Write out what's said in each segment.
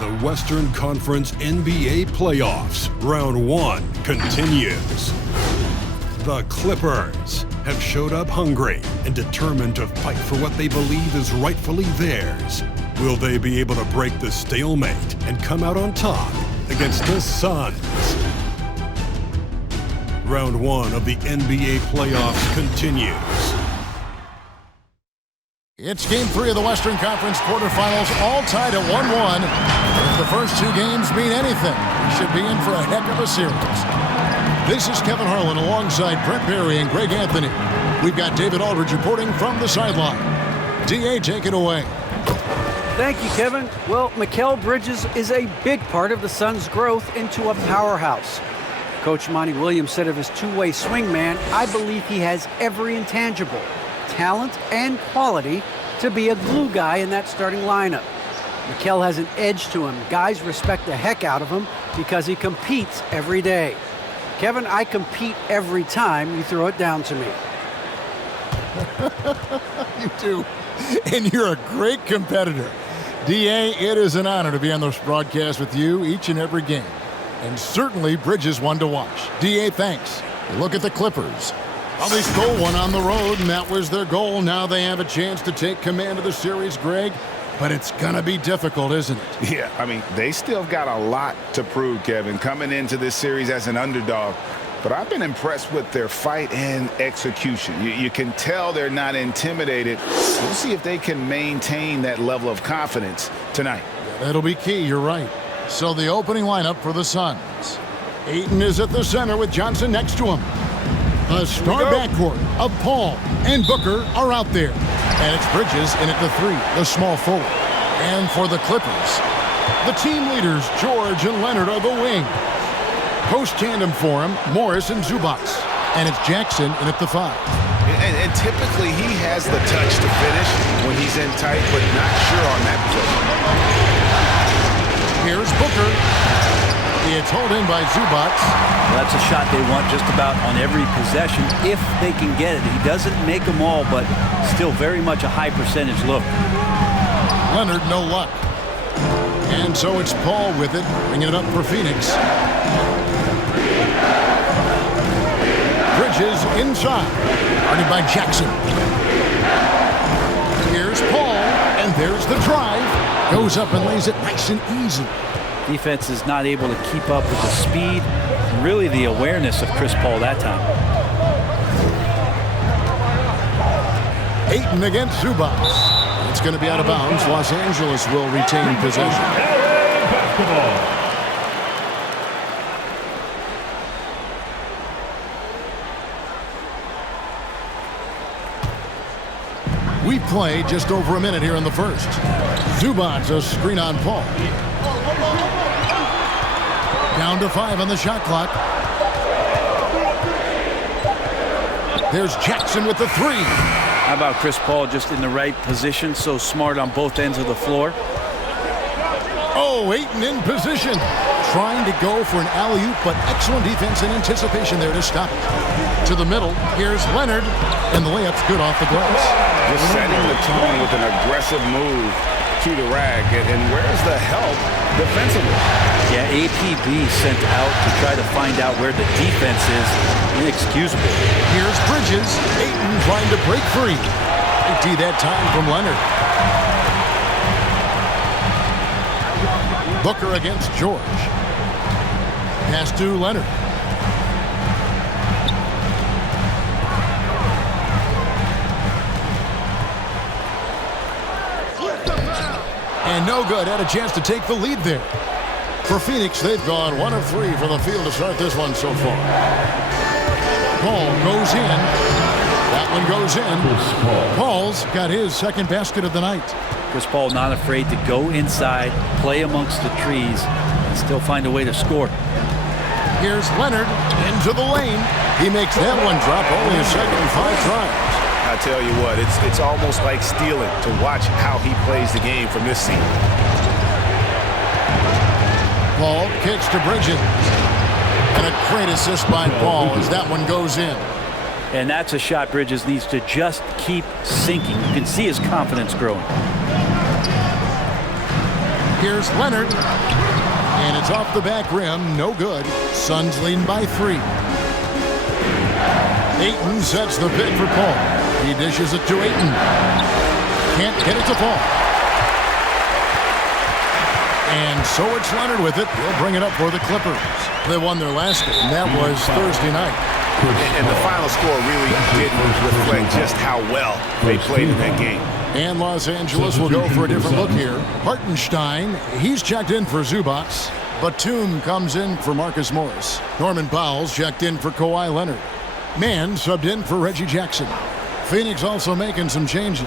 The Western Conference NBA Playoffs, Round 1 continues. The Clippers have showed up hungry and determined to fight for what they believe is rightfully theirs. Will they be able to break the stalemate and come out on top against the Suns? Round 1 of the NBA Playoffs continues. It's Game 3 of the Western Conference quarterfinals, all tied at 1-1. If the first two games mean anything, we should be in for a heck of a series. This is Kevin Harlan alongside Brent Barry and Greg Anthony. We've got David Aldridge reporting from the sideline. D.A., take it away. Thank you, Kevin. Well, Mikal Bridges is a big part of the Suns' growth into a powerhouse. Coach Monty Williams said of his two-way swing man, I believe he has every intangible, talent and quality to be a glue guy in that starting lineup. Mikal has an edge to him. Guys respect the heck out of him because he competes every day. Kevin, I compete every time you throw it down to me. You do. And you're a great competitor. D.A., it is an honor to be on this broadcast with you each and every game. And certainly Bridges one to watch. D.A., thanks. Look at the Clippers. Well, they stole one on the road, and that was their goal. Now they have a chance to take command of the series, Greg. But it's going to be difficult, isn't it? Yeah, I mean, they still got a lot to prove, Kevin, coming into this series as an underdog. But I've been impressed with their fight and execution. You can tell they're not intimidated. We'll see if they can maintain that level of confidence tonight. Yeah, that'll be key, you're right. So the opening lineup for the Suns. Ayton is at the center with Johnson next to him. The star backcourt of Paul and Booker are out there. And it's Bridges in at the 3, the small forward. And for the Clippers, the team leaders, George and Leonard, are the wing. Post tandem for him, Morris and Zubac. And it's Jackson in at the 5. And typically he has the touch to finish when he's in tight, but not sure on that possession. Here's Booker. It's hauled in by Zubac. Well, that's a shot they want just about on every possession if they can get it. He doesn't make them all, but still very much a high percentage look. Leonard, no luck. And so it's Paul with it, bringing it up for Phoenix. Bridges inside, guarded by Jackson. Here's Paul, and there's the drive. Goes up and lays it nice and easy. Defense is not able to keep up with the speed and really the awareness of Chris Paul that time. Ayton against Zubac. It's going to be out of bounds. Los Angeles will retain possession. Basketball. We play just over a minute here in the first. Zubac, a screen on Paul. Down to 5 on the shot clock. There's Jackson with the 3. How about Chris Paul just in the right position, so smart on both ends of the floor? Oh, Ayton in position. Trying to go for an alley-oop, but excellent defense and anticipation there to stop it. To the middle, here's Leonard, and the layup's good off the glass. Just setting the tone with an aggressive move to the rack. And where's the help defensively? Yeah, APB sent out to try to find out where the defense is. Inexcusable. Here's Bridges. Ayton trying to break free. Great D that time from Leonard. Booker against George. Pass to Leonard. And no good. Had a chance to take the lead there. For Phoenix, they've gone 1 of 3 from the field to start this one so far. Paul goes in. That one goes in. Paul's got his second basket of the night. Chris Paul not afraid to go inside, play amongst the trees, and still find a way to score. Here's Leonard into the lane. He makes that one drop, only a second, 5 tries. I tell you what, it's almost like stealing to watch how he plays the game from this seat. Paul kicks to Bridges. And a great assist by Paul as that one goes in. And that's a shot Bridges needs to just keep sinking. You can see his confidence growing. Here's Leonard. And it's off the back rim. No good. Suns leading by 3. Ayton sets the pick for Paul. He dishes it to Ayton. Can't get it to fall. And so it's Leonard with it. He'll bring it up for the Clippers. They won their last game. That was Thursday night. And the final score really didn't reflect just how well they played in that game. And Los Angeles will go for a different look here. Hartenstein, he's checked in for Zubac. Batum comes in for Marcus Morris. Norman Powell's checked in for Kawhi Leonard. Mann subbed in for Reggie Jackson. Phoenix also making some changes.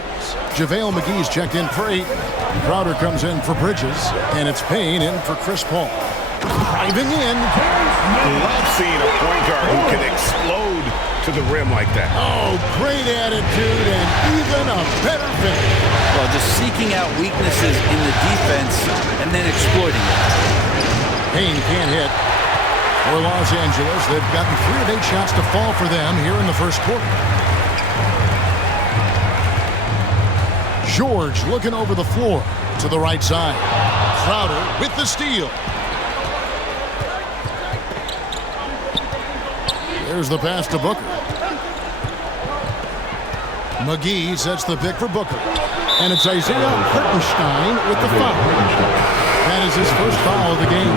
JaVale McGee's checked in for Ayton. Crowder comes in for Bridges. And it's Payne in for Chris Paul. Driving in. Love seeing a point guard who can explode to the rim like that. Oh, great attitude and even a better finish. Well, just seeking out weaknesses in the defense and then exploiting it. Payne can't hit. For Los Angeles, they've gotten 3 of 8 shots to fall for them here in the first quarter. George looking over the floor to the right side. Crowder with the steal. There's the pass to Booker. McGee sets the pick for Booker. And it's Isaiah Hartenstein with the foul. That is his first foul of the game.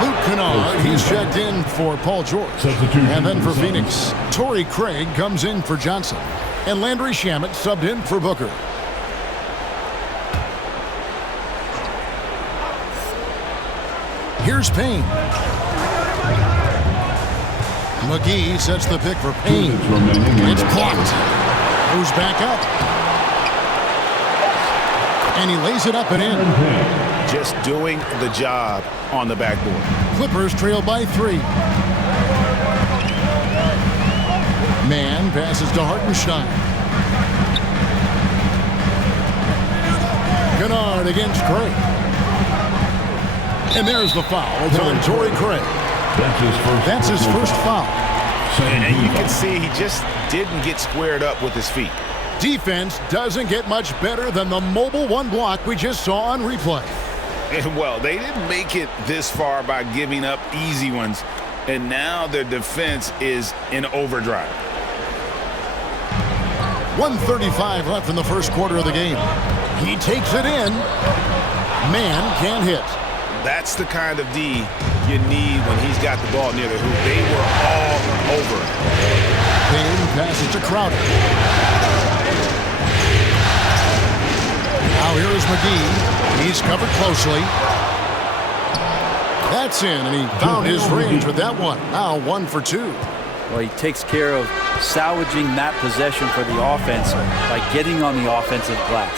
Luke Kennard, he's checked in for Paul George. And then for Phoenix, Torrey Craig comes in for Johnson. And Landry Shamet subbed in for Booker. Here's Payne. McGee sets the pick for Payne. It's blocked. Moves back up. And he lays it up and in. Just doing the job on the backboard. Clippers trail by 3. Mann passes to Hartenstein. Kennard against Craig. And there's the foul. It's on Torrey Craig. That's his first foul. And you can see he just didn't get squared up with his feet. Defense doesn't get much better than the mobile 1 block we just saw on replay. And well, they didn't make it this far by giving up easy ones. And now their defense is in overdrive. 1:35 left in the first quarter of the game. He takes it in. Mann can't hit. That's the kind of D you need when he's got the ball near the hoop. They were all over. Payne passes to Crowder. Now here is McGee. He's covered closely. That's in, and he found his range with that one. Now 1 for 2. Well, he takes care of salvaging that possession for the offense by getting on the offensive glass.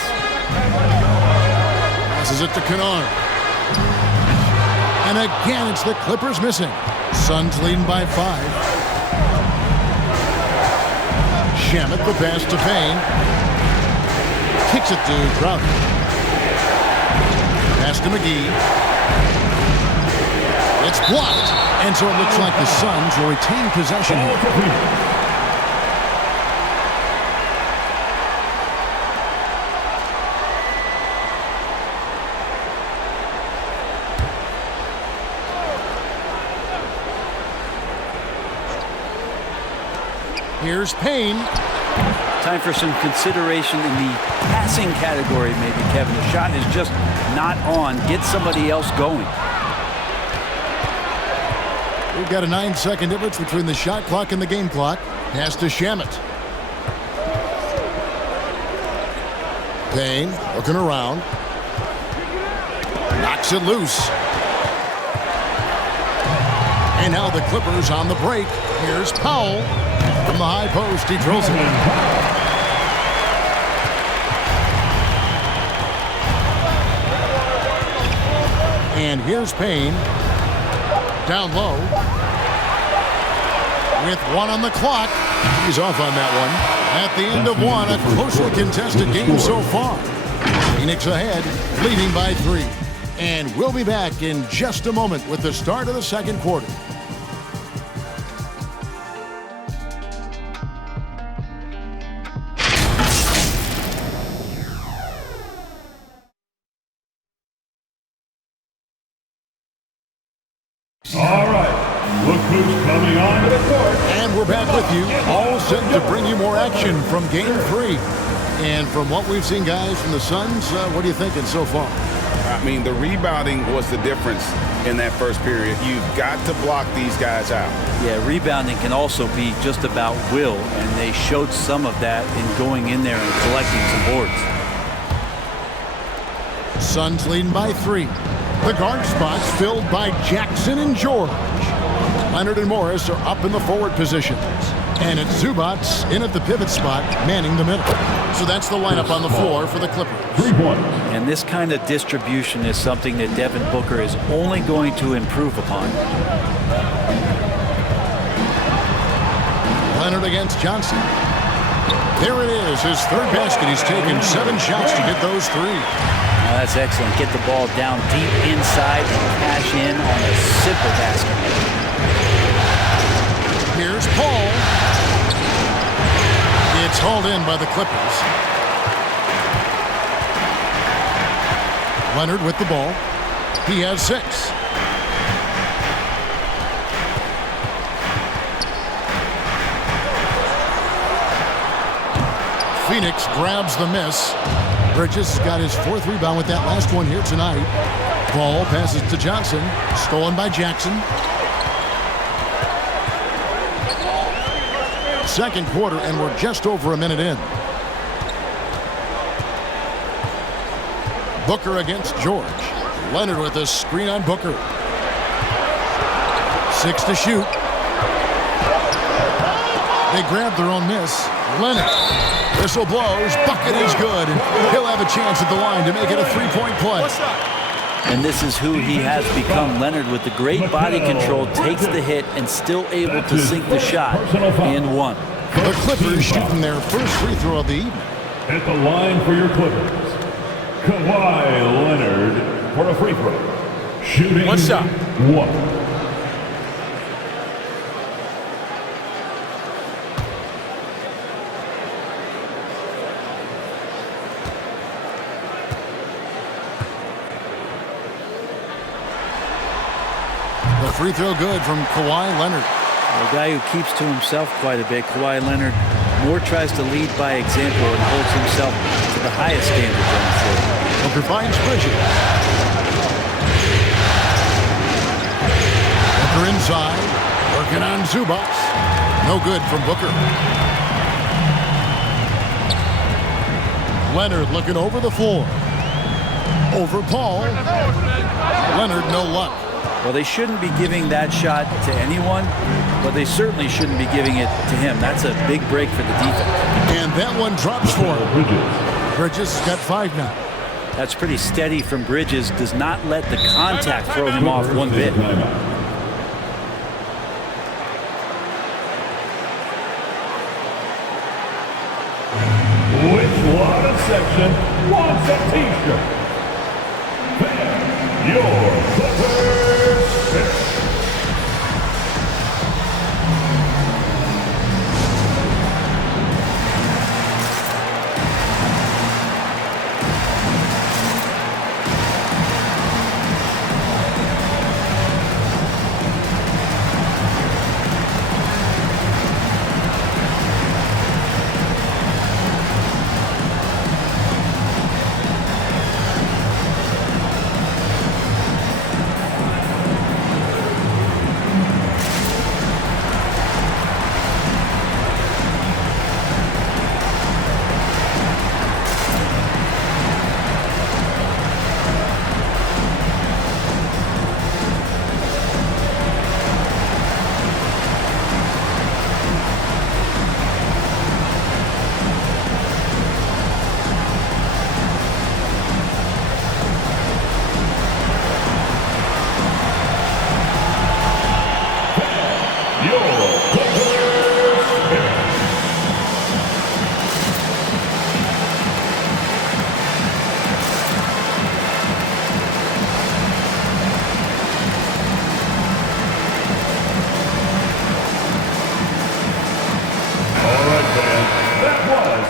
Passes it to Kennard. And again, it's the Clippers missing. Suns leading by 5. Shamet the pass to Payne. Kicks it to Crowder. Pass to McGee. It's blocked. And so it looks like the Suns will retain possession here. Here's Payne. Time for some consideration in the passing category, maybe, Kevin. The shot is just not on. Get somebody else going. We've got a 9-second difference between the shot clock and the game clock. Pass to Shamet. Payne looking around. Knocks it loose. And now the Clippers on the break. Here's Powell. From the high post, he drills it. And here's Payne. Down low. With 1 on the clock. He's off on that one. At the end of 1, a closely contested game so far. Phoenix ahead, leading by 3. And we'll be back in just a moment with the start of the second quarter. Look who's coming on to the court. And we're back with you, all set to bring you more action from Game 3. And from what we've seen, guys, from the Suns, what are you thinking so far? I mean, the rebounding was the difference in that first period. You've got to block these guys out. Yeah, rebounding can also be just about will, and they showed some of that in going in there and collecting some boards. Suns leading by 3. The guard spots filled by Jackson and George. Leonard and Morris are up in the forward positions. And it's Zubats in at the pivot spot, manning the middle. So that's the lineup on the floor for the Clippers. 3 points. And this kind of distribution is something that Devin Booker is only going to improve upon. Leonard against Johnson. There it is, his third basket. He's taken 7 shots to get those 3. Now that's excellent. Get the ball down deep inside and cash in on a simple basket. Here's Paul. It's hauled in by the Clippers. Leonard with the ball. He has 6. Phoenix grabs the miss. Bridges got his 4th rebound with that last one here tonight. Ball passes to Johnson. Stolen by Jackson. Second quarter, and we're just over a minute in. Booker against George. Leonard with a screen on Booker. 6 to shoot. They grab their own miss. Leonard. Whistle blows. Bucket is good. And he'll have a chance at the line to make it a 3-point play. And this is who he has become. Leonard, with the great body control, takes the hit and still able to sink the shot and 1. The Clippers shooting their first free throw of the evening. At the line for your Clippers, Kawhi Leonard for a free throw. Shooting 1. The free throw good from Kawhi Leonard. A guy who keeps to himself quite a bit. Kawhi Leonard more tries to lead by example and holds himself to the highest standard on the floor. Booker finds Bridges. Booker inside, working on Zubats. No good from Booker. Leonard looking over the floor. Over Paul. Leonard, no luck. Well, they shouldn't be giving that shot to anyone, but they certainly shouldn't be giving it to him. That's a big break for the defense. And that one drops for him. Bridges has got 5 now. That's pretty steady from Bridges. Does not let the contact throw him off one bit. Which water section wants a t-shirt? Your Clippers pick.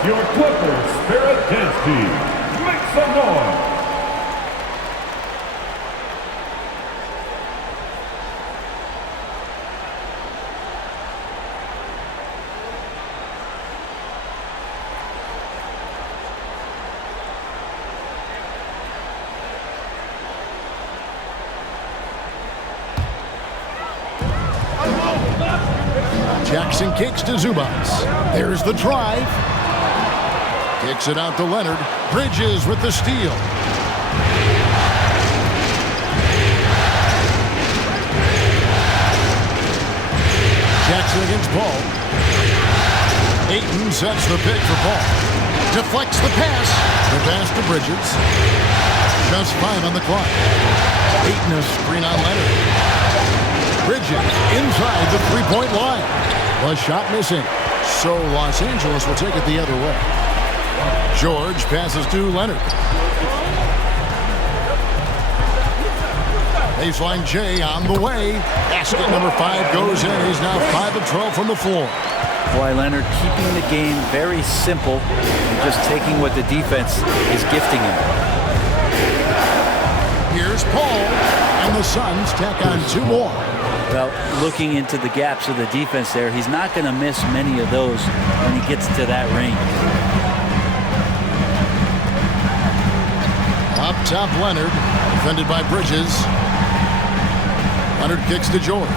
Your Clippers Spirit Dance Team. Make some noise. Jackson kicks to Zubats. There's the drive. Kicks it out to Leonard. Bridges with the steal. Jackson against Paul. Ayton sets the pick for Paul. Deflects the pass. The pass to Bridges. Just 5 on the clock. Ayton a screen on Leonard. Bridges inside the three-point line. The shot missing. So Los Angeles will take it the other way. George passes to Leonard. Baseline J on the way. Basket number 5 goes in. He's now 5 of 12 from the floor. Boy, Leonard keeping the game very simple and just taking what the defense is gifting him. Here's Paul, and the Suns tack on 2 more. Well, looking into the gaps of the defense there, he's not going to miss many of those when he gets to that range. Up top, Leonard, defended by Bridges. Leonard kicks to George.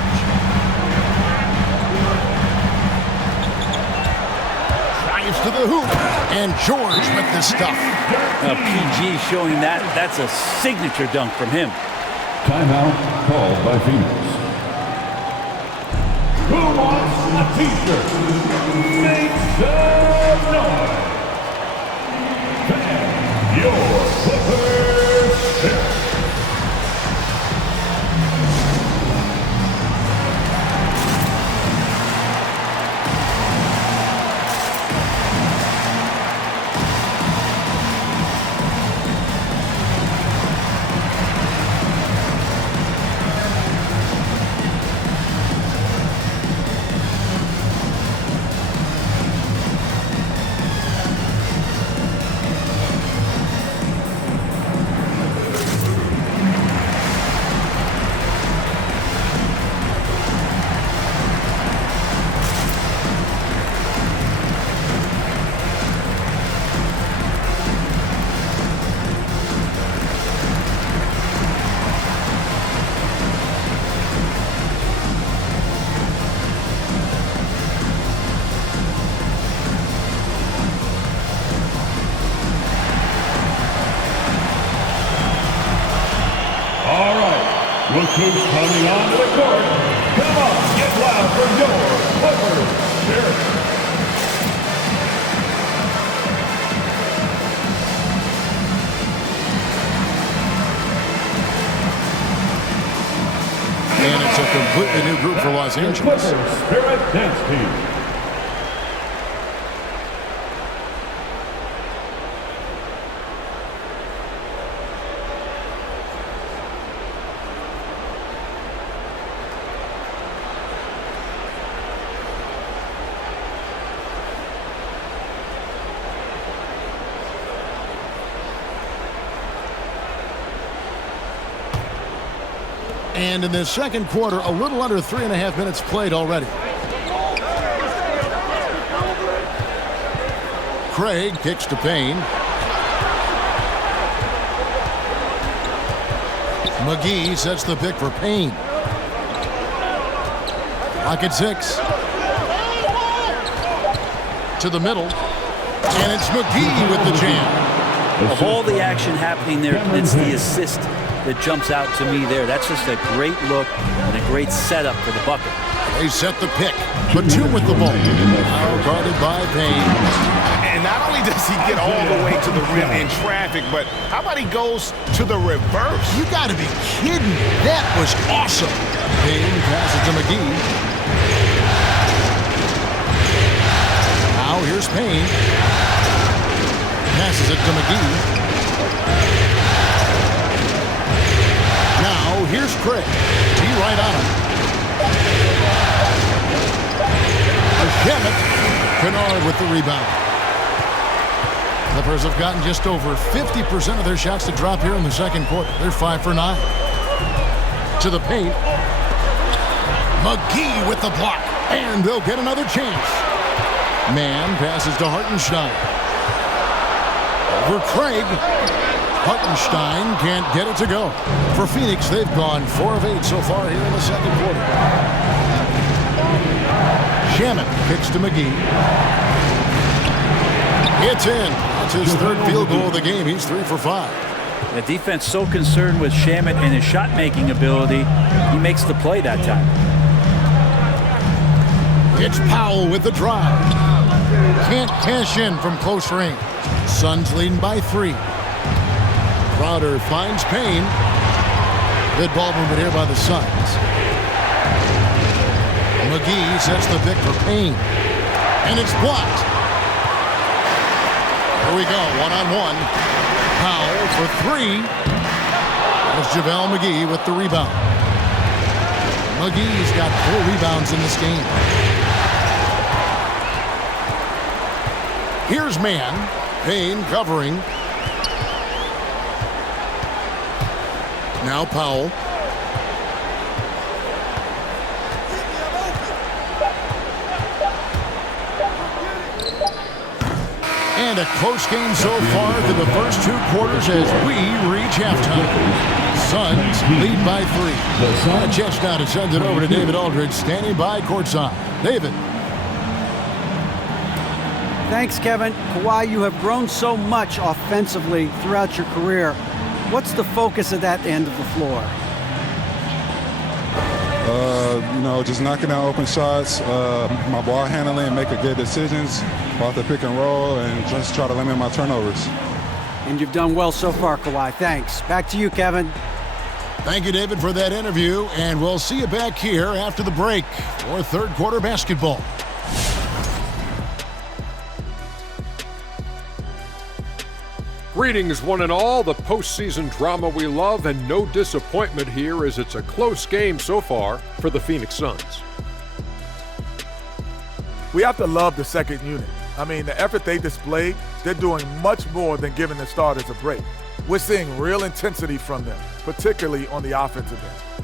Drives to the hoop, and George with the stuff. PG showing that's a signature dunk from him. Timeout called by Phoenix. Who wants a t-shirt? Make some noise. Fan your Clippers shirt. Look who's coming onto the court. Come on, get loud for your Clippers shirt. And it's a completely new group for Los Angeles. Clippers Spirit Dance Team. And in this second quarter, a little under 3.5 minutes played already. Craig kicks to Payne. McGee sets the pick for Payne. Pocket 6. To the middle. And it's McGee with the jam. Of all the action happening there, it's the assist that jumps out to me there. That's just a great look and a great setup for the bucket. They set the pick. Batum with the ball. Now guarded by Payne. And not only does he get all the way to the rim in traffic, but how about he goes to the reverse? You got to be kidding me. That was awesome. Payne passes to McGee. Now here's Payne. Passes it to McGee. Now here's Craig. T right on him. Shamet. Kennard with the rebound. Clippers have gotten just over 50% of their shots to drop here in the second quarter. They're 5 for 9. To the paint. McGee with the block. And they'll get another chance. Mann passes to Hartenstein. Over Craig. Hartenstein can't get it to go. For Phoenix, they've gone 4 of 8 so far here in the second quarter. Shamet kicks to McGee. It's in. That's his third field goal of the game. He's 3 for 5. The defense so concerned with Shamet and his shot-making ability, he makes the play that time. It's Powell with the drive. Can't cash in from close range. Suns leading by 3. Crowder finds Payne. Good ball movement here by the Suns. McGee sets the pick for Payne. And it's blocked. Here we go, one-on-one. Powell for 3. There's JaVale McGee with the rebound. McGee's got 4 rebounds in this game. Here's man. Payne covering. Now Powell. And a close game so far through the first 2 quarters as we reach halftime. Suns lead by 3. A chance now to send it over to David Aldridge, standing by courtside. David. Thanks, Kevin. Kawhi, you have grown so much offensively throughout your career. What's the focus of that end of the floor? Just knocking down open shots, my ball handling, making good decisions off the pick and roll, and just try to limit my turnovers. And you've done well so far, Kawhi. Thanks. Back to you, Kevin. Thank you, David, for that interview, and we'll see you back here after the break for third quarter basketball. Greetings, one and all. The postseason drama we love, and no disappointment here as it's a close game so far for the Phoenix Suns. We have to love the second unit. I mean, the effort they displayed, they're doing much more than giving the starters a break. We're seeing real intensity from them, particularly on the offensive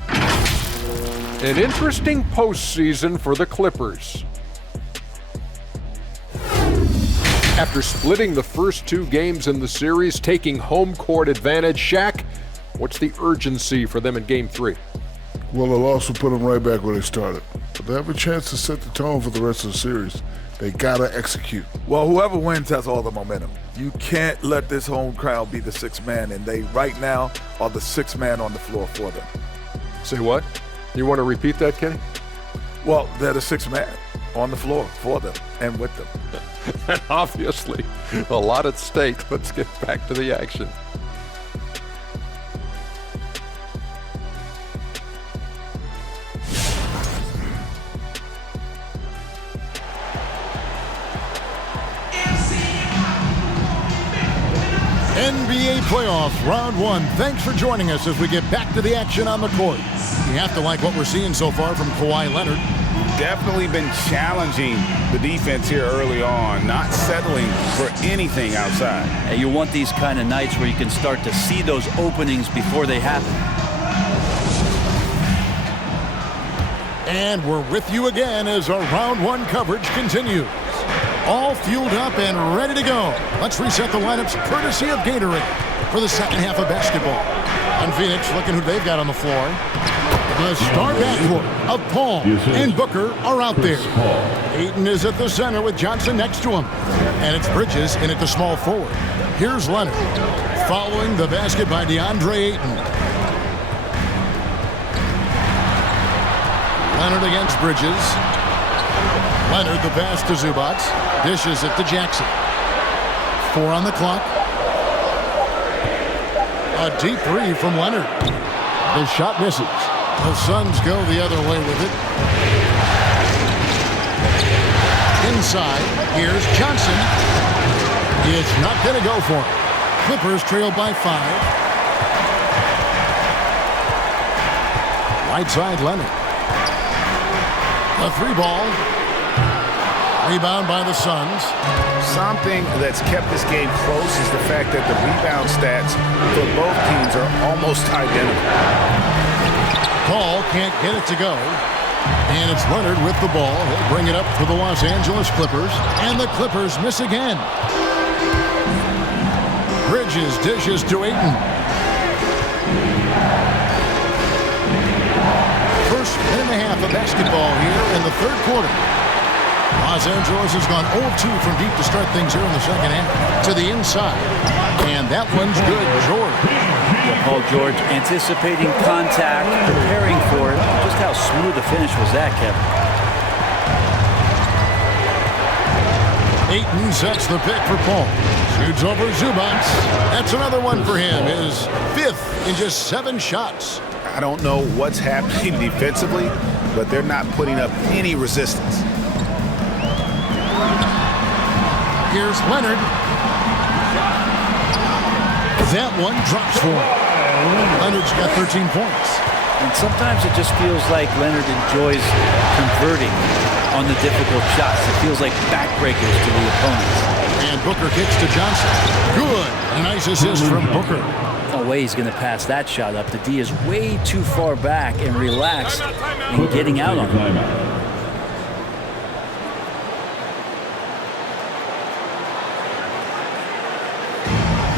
end. An interesting postseason for the Clippers. After splitting the first 2 games in the series, taking home court advantage, Shaq, what's the urgency for them in Game 3? Well, the loss will put them right back where they started. But they have a chance to set the tone for the rest of the series. They gotta execute. Well, whoever wins has all the momentum. You can't let this home crowd be the 6th man, and they right now are the 6th man on the floor for them. Say what? You want to repeat that, Kenny? Well, they're the 6th man on the floor for them and with them. And obviously, a lot at stake. Let's get back to the action. NBA playoffs, round 1. Thanks for joining us as we get back to the action on the court. You have to like what we're seeing so far from Kawhi Leonard. Definitely been challenging the defense here early on, not settling for anything outside. And you want these kind of nights where you can start to see those openings before they happen. And we're with you again as our round 1 coverage continues. All fueled up and ready to go. Let's reset the lineups courtesy of Gatorade for the second half of basketball. And Phoenix looking who they've got on the floor. The star backcourt of Paul and Booker are out there. Ayton is at the center with Johnson next to him. And it's Bridges in at the small forward. Here's Leonard following the basket by DeAndre Ayton. Leonard against Bridges. Leonard the pass to Zubac. Dishes it to Jackson. 4 on the clock. A deep 3 from Leonard. The shot misses. The Suns go the other way with it. Inside, here's Johnson. It's not going to go for it. Clippers trail by 5. Right side, Leonard. A 3 ball. Rebound by the Suns. Something that's kept this game close is the fact that the rebound stats for both teams are almost identical. Paul can't get it to go. And it's Leonard with the ball. He'll bring it up for the Los Angeles Clippers. And the Clippers miss again. Bridges dishes to Ayton. First minute and a half of basketball here in the third quarter. Los Angeles has gone 0-2 from deep to start things here in the second half. To the inside. And that one's good. George. Paul George anticipating contact, preparing for it. Just how smooth the finish was that, Kevin? Ayton sets the pick for Paul. Shoots over Zubac. That's another one for him. His 5th in just 7 shots. I don't know what's happening defensively, but they're not putting up any resistance. Here's Leonard. That one drops for him. Leonard's got 13 points. And sometimes it just feels like Leonard enjoys converting on the difficult shots. It feels like backbreakers to the opponents. And Booker kicks to Johnson. Good. A nice assist from Booker. No way he's going to pass that shot up. The D is way too far back and relaxed in getting out on it.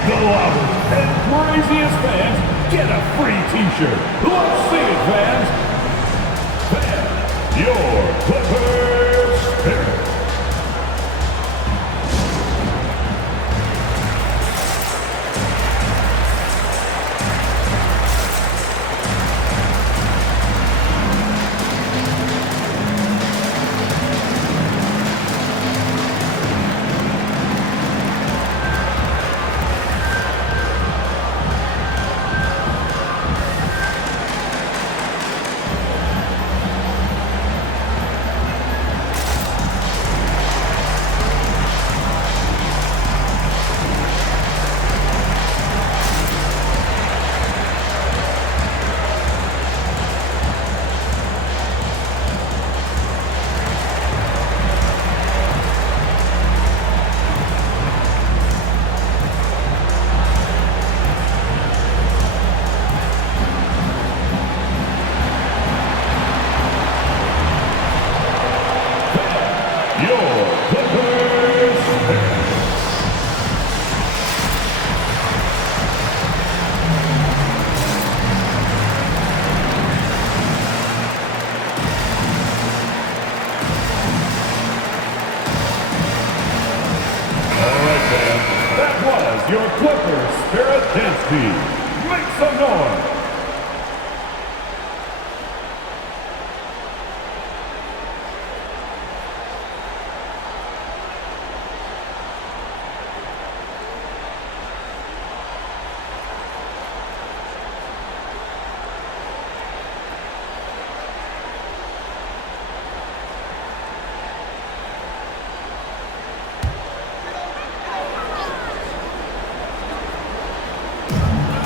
The loudest and craziest fans get a free t-shirt. Let's see it, fans. Fan your Clippers spirit. Your Clippers Spirit Dance Team. Make some noise.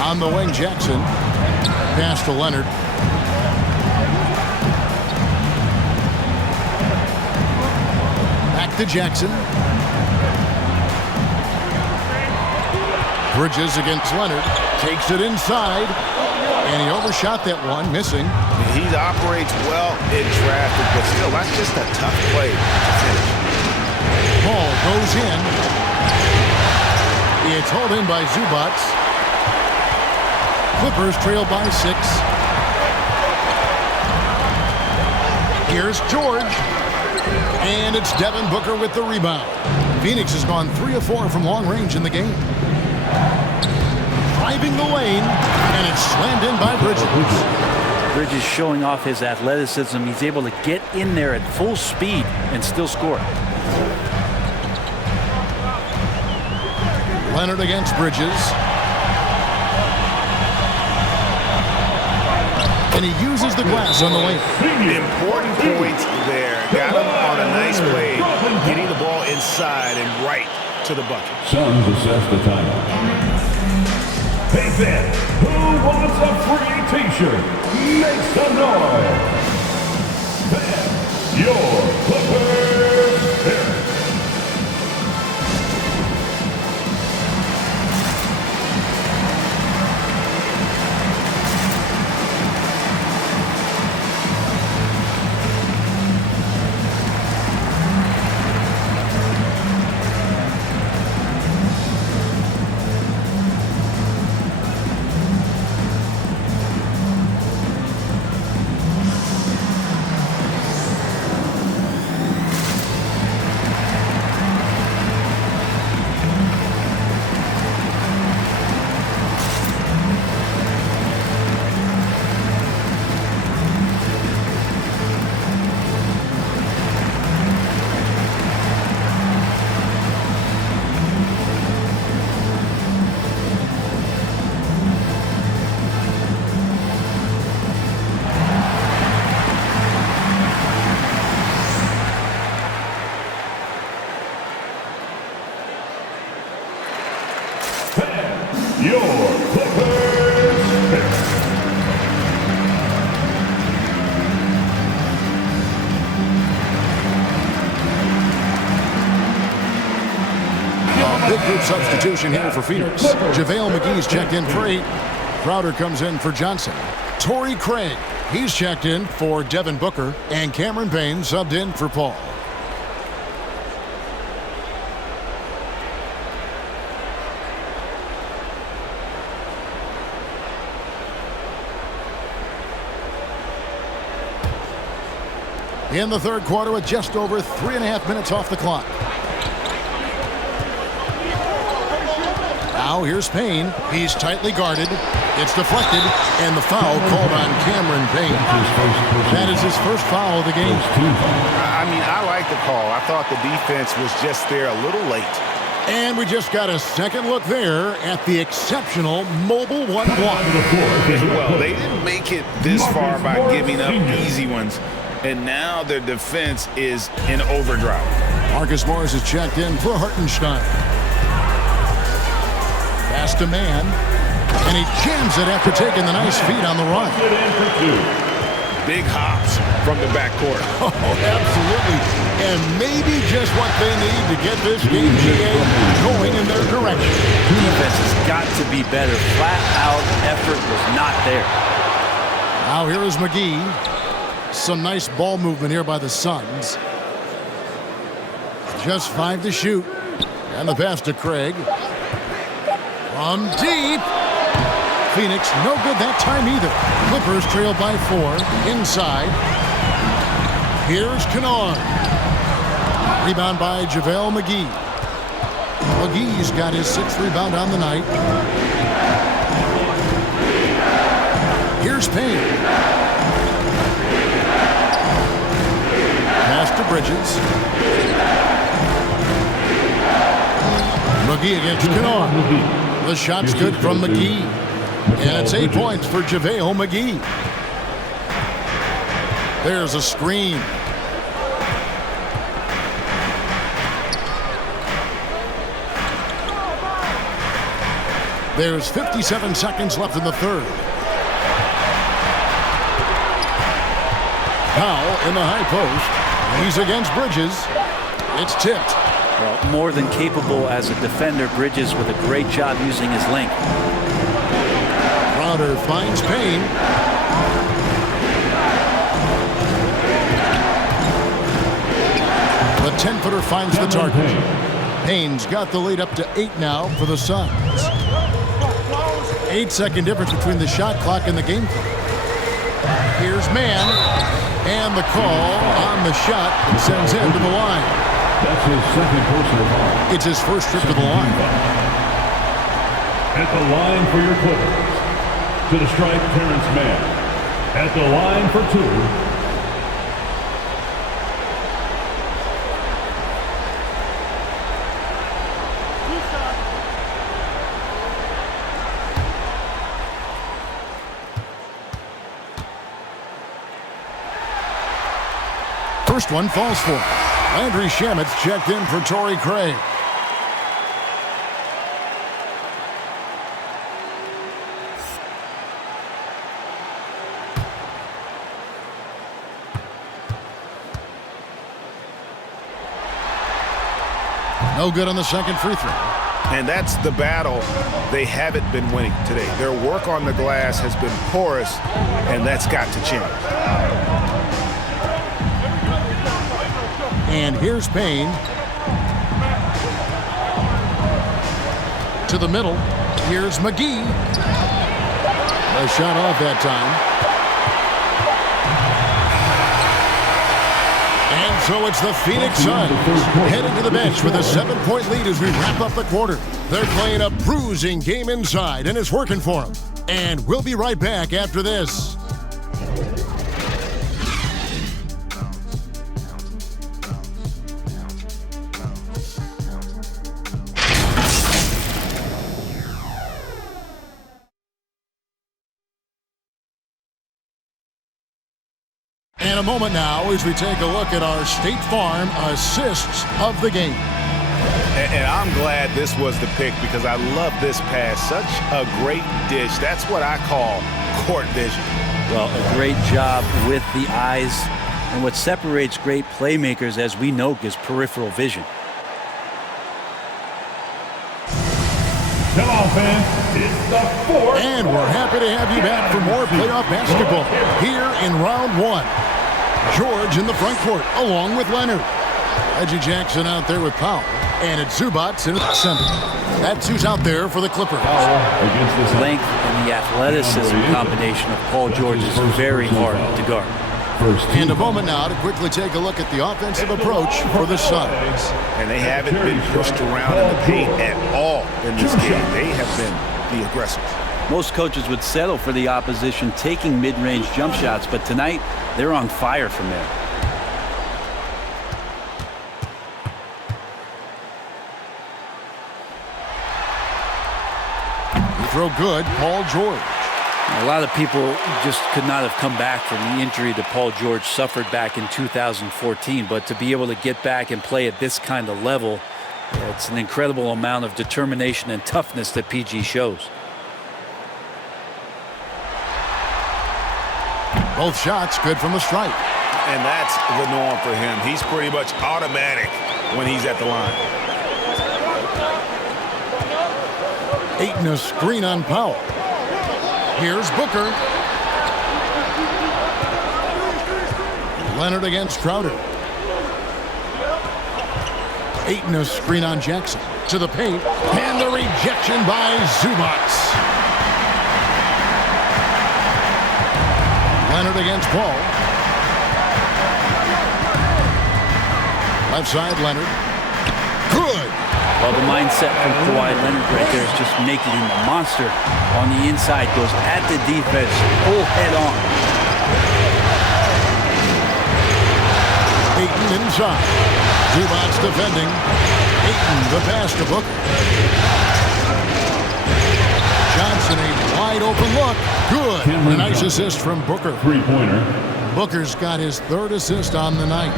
On the wing, Jackson. Pass to Leonard. Back to Jackson. Bridges against Leonard. Takes it inside. And he overshot that one, missing. He operates well in traffic, but still, that's just a tough play to finish. Ball goes in. It's hauled in by Zubac. Clippers trail by 6. Here's George. And it's Devin Booker with the rebound. Phoenix has gone 3 of 4 from long range in the game. Driving the lane, and it's slammed in by Bridges. Bridges showing off his athleticism. He's able to get in there at full speed and still score. Leonard against Bridges. And he uses the glass on the lane. Important points there. Got him on a nice play, getting the ball inside and right to the bucket. Suns assess the timeout. Hey fan, who wants a free t-shirt? Make some noise. Fan, your Clippers spirit. substitution here for Phoenix. JaVale McGee's checked in for 8. Crowder comes in for Johnson. Torrey Craig, he's checked in for Devin Booker. And Cameron Payne subbed in for Paul. In the third quarter with just over 3.5 minutes off the clock. Now here's Payne. He's tightly guarded. It's deflected, and the foul called on Cameron Payne. That is his first foul of the game. I mean, I like the call. I thought the defense was just there a little late. And we just got a second look there at the exceptional mobile one block. Well, they didn't make it this far by giving up easy ones. And now their defense is in overdrive. Marcus Morris is checked in for Hartenstein. Pass to man. And he jams it after taking the nice feed on the run. Big hops from the backcourt. Oh, absolutely. And maybe just what they need to get this game going in their direction. Defense has got to be better. Flat out effort was not there. Now here is McGee. Some nice ball movement here by the Suns. Just 5 to shoot. And the pass to Craig. From deep. Phoenix, no good that time either. Clippers trail by 4. Inside. Here's Kennard. Rebound by JaVale McGee. McGee's got his 6th rebound on the night. Here's Payne. Pass to Bridges. McGee against Kennard. The shot's good from McGee. And it's 8 points for JaVale McGee. There's a screen. There's 57 seconds left in the third. Powell in the high post. He's against Bridges. It's tipped. Well, more than capable as a defender, Bridges with a great job using his length. Crowder finds Payne. The 10-footer finds the target. Payne's got the lead up to 8 now for the Suns. 8-second difference between the shot clock and the game clock. Here's Mann. And the call on the shot that sends him to the line. That's his second personal foul. It's his first trip to the line. At the line for your Clippers. To the stripe, Terrence Mann. At the line for 2. First one falls for him. Landry Shamet's checked in for Torrey Craig. No good on the second free throw. And that's the battle they haven't been winning today. Their work on the glass has been porous, and that's got to change. And here's Payne. To the middle. Here's McGee. A shot off that time. And so it's the Phoenix Suns heading to the bench with a 7-point lead as we wrap up the quarter. They're playing a bruising game inside, and it's working for them. And we'll be right back after this. In a moment now as we take a look at our State Farm assists of the game. And I'm glad this was the pick because I love this pass. Such a great dish. That's what I call court vision. Well, a great job with the eyes. And what separates great playmakers, as we know, is peripheral vision. offense, it's the fourth. And we're happy to have you back for more playoff basketball here in round one. George in the front court along with Leonard. Reggie Jackson out there with Powell. And it's Zubac in the center. That's who's out there for the Clippers. Length and the athleticism combination of Paul George is very hard to guard. And a moment now to quickly take a look at the offensive approach for the Suns. And they haven't been pushed around in the paint at all in this game. They have been the aggressors. Most coaches would settle for the opposition taking mid-range jump shots, but tonight they're on fire from there. Throw good, Paul George. A lot of people just could not have come back from the injury that Paul George suffered back in 2014, but to be able to get back and play at this kind of level, it's an incredible amount of determination and toughness that PG shows. Both shots good from the stripe. And that's the norm for him. He's pretty much automatic when he's at the line. Ayton a screen on Powell. Here's Booker. Leonard against Crowder. Ayton a screen on Jackson. To the paint. And the rejection by Zubac. Leonard against Paul. Left side, Leonard. Good. Well, the mindset from Kawhi Leonard right there is just making him a monster. On the inside, goes at the defense, full head on. Ayton inside. Zubac defending. Ayton the pass to Booker. Johnson a wide open look. Good. And a nice assist from Booker. Three-pointer. Booker's got his third assist on the night.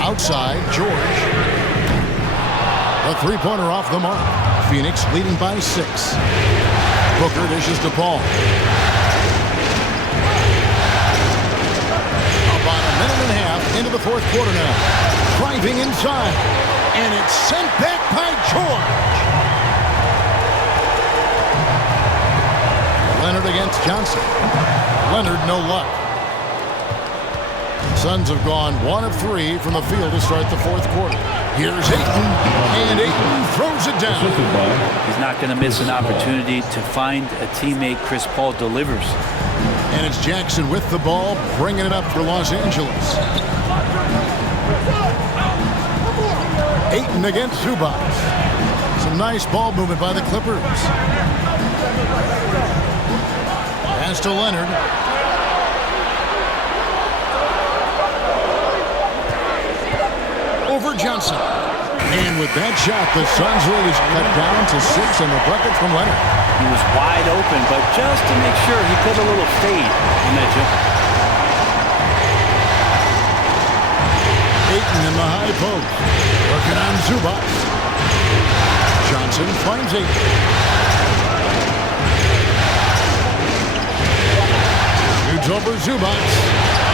Outside, George. A three-pointer off the mark. Phoenix leading by 6. Booker dishes to Paul. About a minute and a half into the fourth quarter now. Driving inside. And it's sent back by George. Leonard against Johnson. Leonard no luck. Suns have gone 1 of 3 from the field to start the fourth quarter. Here's Ayton, and Ayton throws it down. He's not going to miss an opportunity to find a teammate. Chris Paul delivers. And it's Jackson with the ball, bringing it up for Los Angeles. Ayton against Zubac. Some nice ball movement by the Clippers. Pass to Leonard. Over Johnson. And with that shot, the Suns lead is cut down to 6 and the bucket from Leonard. He was wide open, but just to make sure, he put a little fade on that jumper. Ayton in the high post. Working on Zubac. Johnson finds Ayton. Shoots over Zubac.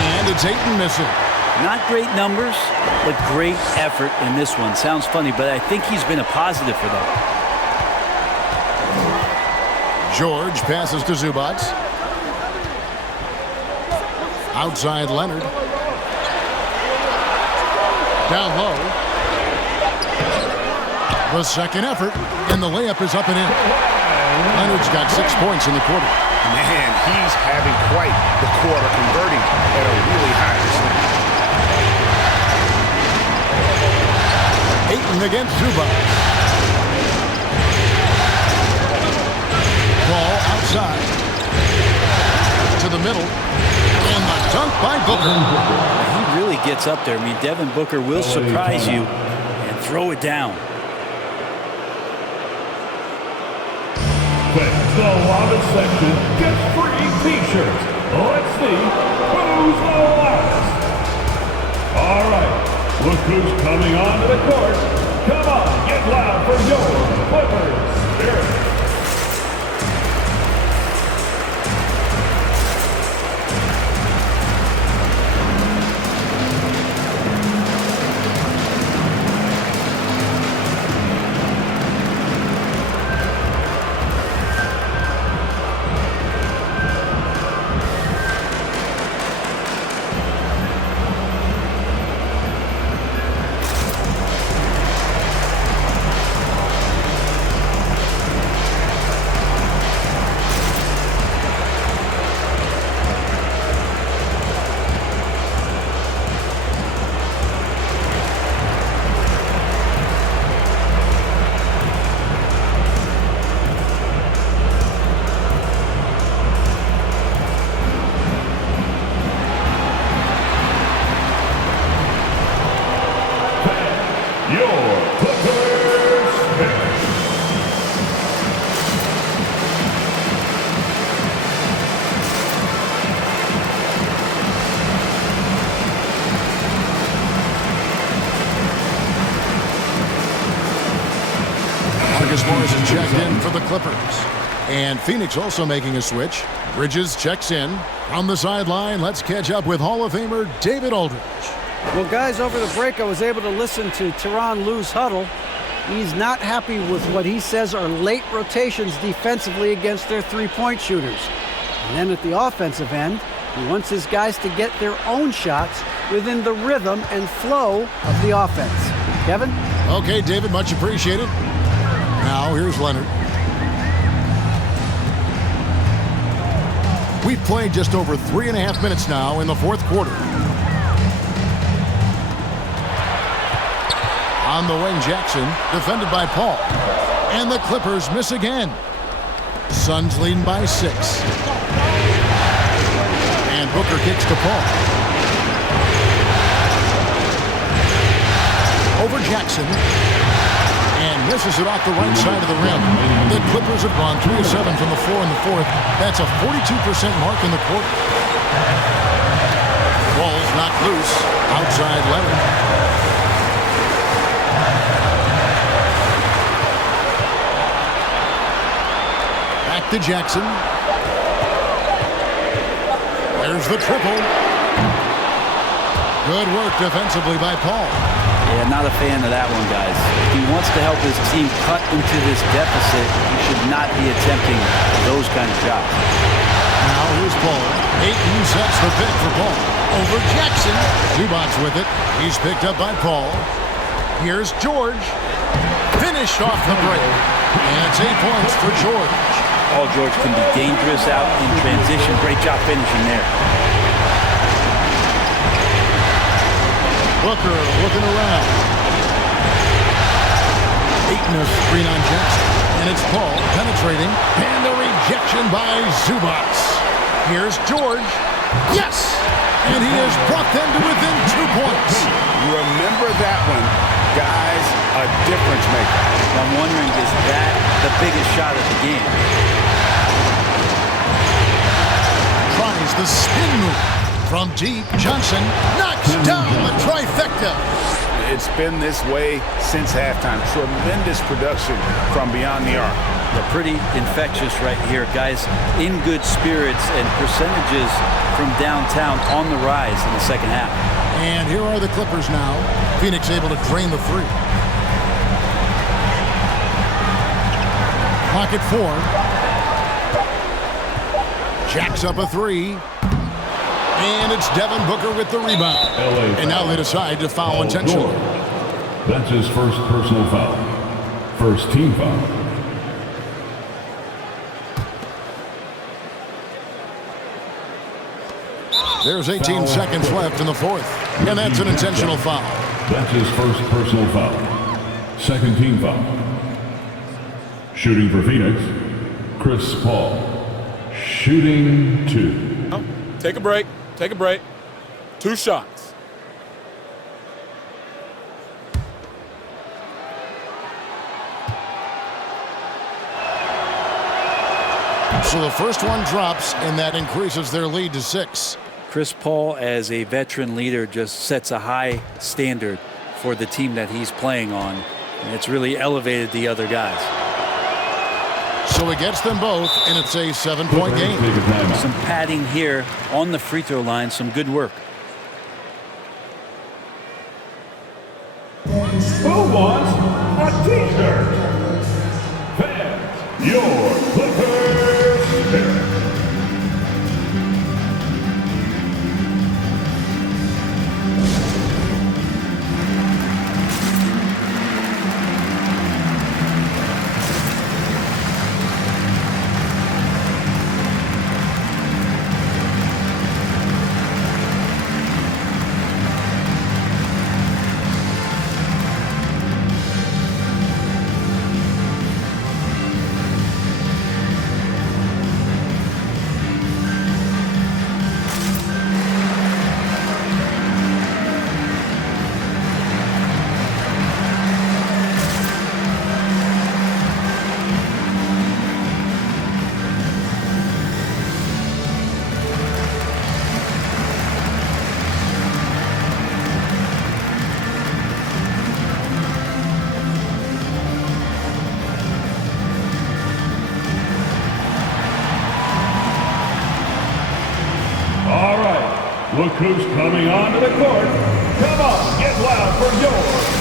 And it's Ayton missing. Not great numbers, but great effort in this one. Sounds funny, but I think he's been a positive for them. George passes to Zubac. Outside Leonard. Down low. The second effort, and the layup is up and in. Leonard's got 6 points in the quarter. Man, he's having quite the quarter, converting at a really high percentage. Ayton against Zubac. Ball outside. To the middle. And the dunk by Booker. He really gets up there. I mean, Devin Booker will surprise you and throw it down. Fans, the loudest section gets free T-shirts. Let's see who's the loudest. All right, look who's coming onto the court. Come on, get loud for your Clippers Spirit. Marcus Morris is checked in for the Clippers. And Phoenix also making a switch. Bridges checks in. On the sideline, let's catch up with Hall of Famer David Aldridge. Well, guys, over the break, I was able to listen to Tyronn Lue's huddle. He's not happy with what he says are late rotations defensively against their three-point shooters. And then at the offensive end, he wants his guys to get their own shots within the rhythm and flow of the offense. Kevin? Okay, David, much appreciated. Now, here's Leonard. We've played just over 3.5 minutes now in the fourth quarter. On the wing, Jackson, defended by Paul. And the Clippers miss again. Suns leading by 6. And Booker kicks to Paul. Over Jackson. And misses it off the right side of the rim. The Clippers have gone 3 of 7 from the floor in the fourth. That's a 42% mark in the quarter. Ball's knocked loose. Outside Leonard. Back to Jackson. There's the triple. Good work defensively by Paul. Yeah, not a fan of that one, guys. If he wants to help his team cut into this deficit, he should not be attempting those kind of shots. Now here's Paul. Ayton sets the pick for Paul. Over Jackson. Zubac with it. He's picked up by Paul. Here's George. Finished off the break. And it's 8 points for George. Paul George can be dangerous out in transition. Great job finishing there. Booker looking around. Ayton a screen on Jackson. And it's Paul penetrating. And the rejection by Zubac. Here's George. Yes! And he has brought them to within 2 points. Remember that one. Guys, a difference maker. I'm wondering, is that the biggest shot of the game? Tries the spin move. From deep, Johnson knocks down the trifecta. It's been this way since halftime. Tremendous production from beyond the arc. They're pretty infectious right here, guys. In good spirits and percentages from downtown on the rise in the second half. And here are the Clippers now. Phoenix able to drain the three. Clock at 4. Jacks up a 3. And it's Devin Booker with the rebound. And now they decide to foul intentionally. That's his first personal foul. First team foul. There's 18 seconds left in the fourth. And that's an intentional foul. That's his first personal foul. Second team foul. Shooting for Phoenix, Chris Paul. Shooting 2. Take a break. Take a break. 2 shots. So the first one drops, and that increases their lead to 6. Chris Paul, as a veteran leader, just sets a high standard for the team that he's playing on. And it's really elevated the other guys. So he gets them both, and it's a 7-point game. Some padding here on the free throw line. Some good work. Who wants a t-shirt? Fans, your Clippers spirit. Look who's coming onto the court. Come on, get loud for your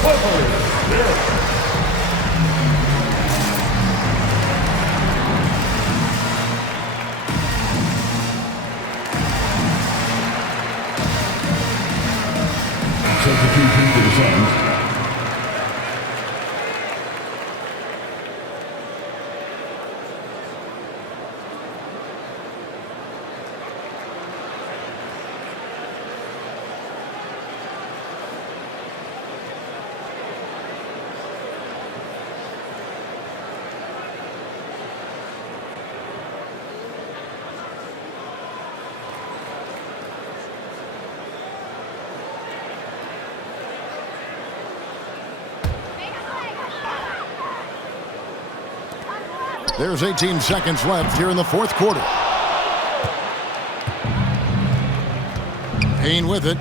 Clippers. Substitution for the Suns. There's 18 seconds left here in the fourth quarter. Payne with it.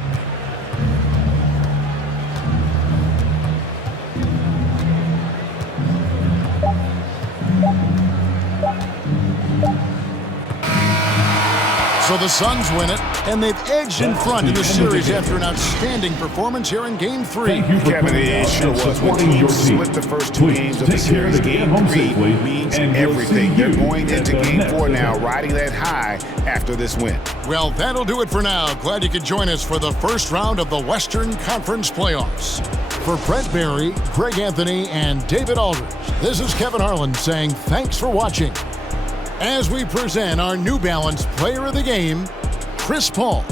So the Suns win it, and they've edged in front in the series after an outstanding performance here in Game 3. Kevin, it sure was. When teams split the first two games of the series, Game 3 means everything. They're going into Game 4 now, riding that high after this win. Well, that'll do it for now. Glad you could join us for the first round of the Western Conference Playoffs. For Brent Barry, Greg Anthony, and David Aldridge, this is Kevin Harlan saying thanks for watching. As we present our New Balance Player of the Game, Chris Paul.